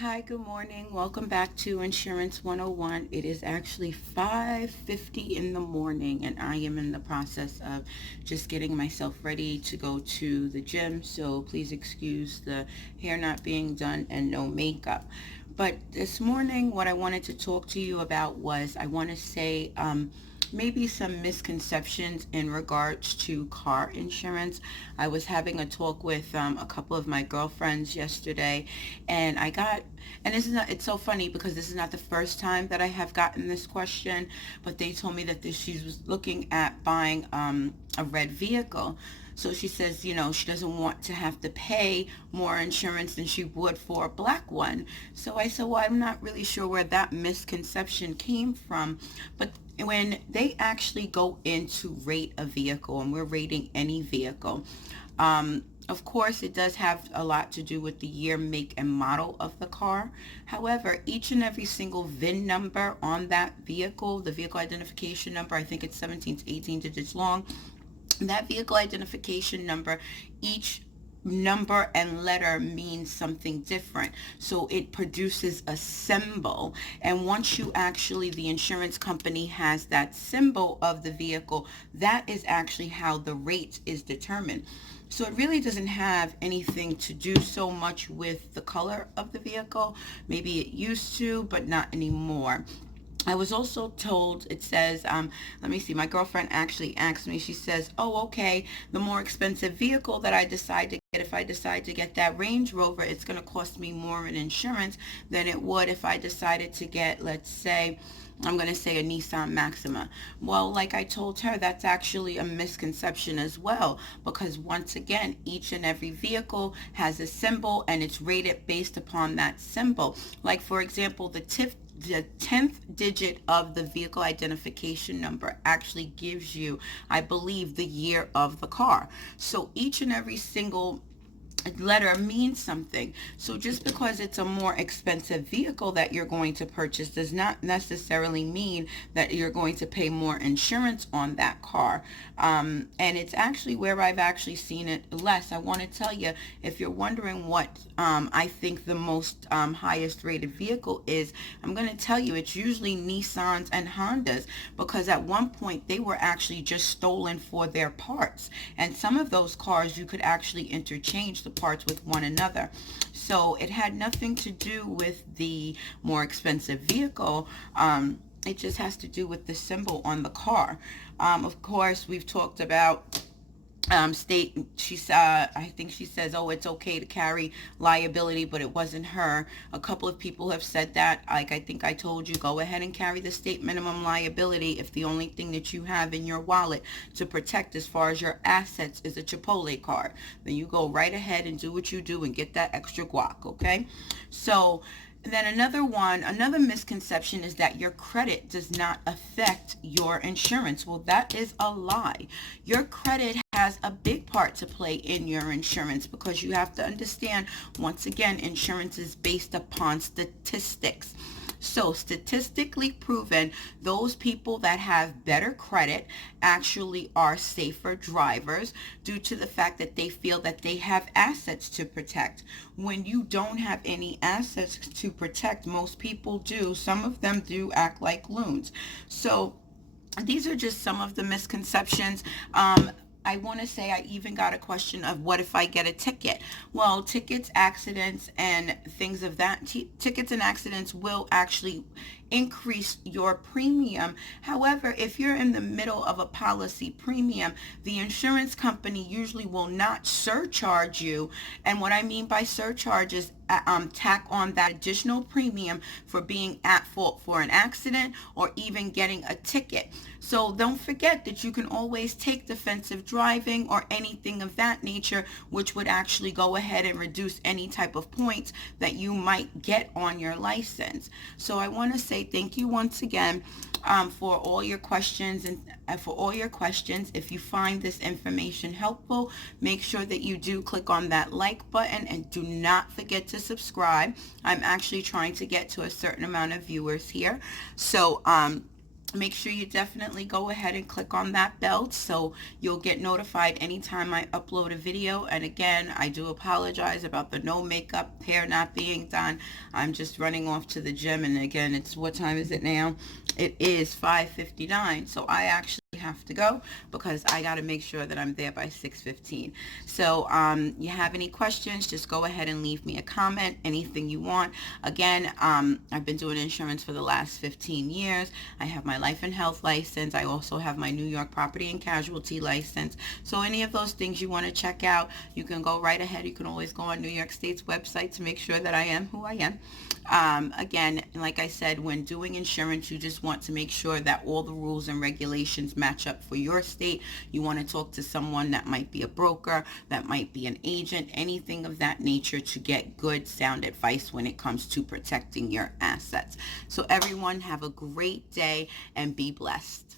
Hi, good morning. Welcome back to Insurance 101. It is actually 5:50 in the morning and I am in the process of just getting myself ready to go to the gym. So please excuse the hair not being done and no makeup. But this morning, what I wanted to talk to you about was I want to say maybe some misconceptions in regards to car insurance. I was having a talk with a couple of my girlfriends yesterday, and this is not, it's so funny because this is not the first time that I have gotten this question, but they told me that she was looking at buying a red vehicle. So she says, she doesn't want to have to pay more insurance than she would for a black one. So I said, well, I'm not really sure where that misconception came from. But when they actually go in to rate a vehicle, and we're rating any vehicle, of course, it does have a lot to do with the year, make, and model of the car. However, each and every single VIN number on that vehicle, the vehicle identification number, I think it's 17 to 18 digits long, that vehicle identification number, each number and letter means something different. So it produces a symbol. And once the insurance company has that symbol of the vehicle, that is actually how the rate is determined. So it really doesn't have anything to do so much with the color of the vehicle. Maybe it used to, but not anymore. I was also told, it says, let me see, my girlfriend actually asked me, she says, oh, okay, the more expensive vehicle that I decide to get, if I decide to get that Range Rover, it's going to cost me more in insurance than it would if I decided to get, let's say, I'm going to say a Nissan Maxima. Well, like I told her, that's actually a misconception as well, because once again, each and every vehicle has a symbol and it's rated based upon that symbol. Like, for example, the 10th digit of the vehicle identification number actually gives you, I believe, the year of the car. So each and every single letter means something. So just because it's a more expensive vehicle that you're going to purchase does not necessarily mean that you're going to pay more insurance on that car. And it's actually where I've actually seen it less. I want to tell you, if you're wondering what I think the most highest rated vehicle is, I'm going to tell you it's usually Nissans and Hondas, because at one point they were actually just stolen for their parts. And some of those cars you could actually interchange the parts with one another. So it had nothing to do with the more expensive vehicle. It just has to do with the symbol on the car. Of course, we've talked about state, I think she says, oh, it's okay to carry liability, but it wasn't her. A couple of people have said that. Like, I think I told you, go ahead and carry the state minimum liability if the only thing that you have in your wallet to protect as far as your assets is a Chipotle card. Then you go right ahead and do what you do and get that extra guac, okay? So then another misconception is that your credit does not affect your insurance. Well, that is a lie. Your credit has a big part to play in your insurance, because you have to understand, once again, insurance is based upon statistics. So statistically proven, those people that have better credit actually are safer drivers due to the fact that they feel that they have assets to protect. When you don't have any assets to protect, most people do. Some of them do act like loons. So these are just some of the misconceptions. I want to say I even got a question of, what if I get a ticket? Well, tickets, accidents, and things of that, tickets and accidents will actually increase your premium. However, if you're in the middle of a policy premium, the insurance company usually will not surcharge you. And what I mean by surcharge is tack on that additional premium for being at fault for an accident or even getting a ticket. So don't forget that you can always take defensive driving or anything of that nature, which would actually go ahead and reduce any type of points that you might get on your license. So I want to say thank you once again for all your questions, and for all your questions. If you find this information helpful, make sure that you do click on that like button, and do not forget to subscribe. I'm actually trying to get to a certain amount of viewers here. So make sure you definitely go ahead and click on that bell so you'll get notified anytime I upload a video. And again, I do apologize about the no makeup hair not being done. I'm just running off to the gym, and again, it's, what time is it now? It is 5:59, so I actually have to go because I got to make sure that I'm there by 6:15. So you have any questions, just go ahead and leave me a comment, anything you want. Again, I've been doing insurance for the last 15 years. I have my life and health license. I also have my New York property and casualty license. So any of those things you want to check out, you can go right ahead. You can always go on New York State's website to make sure that I am who I am. Again, like I said, when doing insurance, you just want to make sure that all the rules and regulations match up for your state. You want to talk to someone that might be a broker, that might be an agent, anything of that nature, to get good sound advice when it comes to protecting your assets. So everyone, have a great day and be blessed.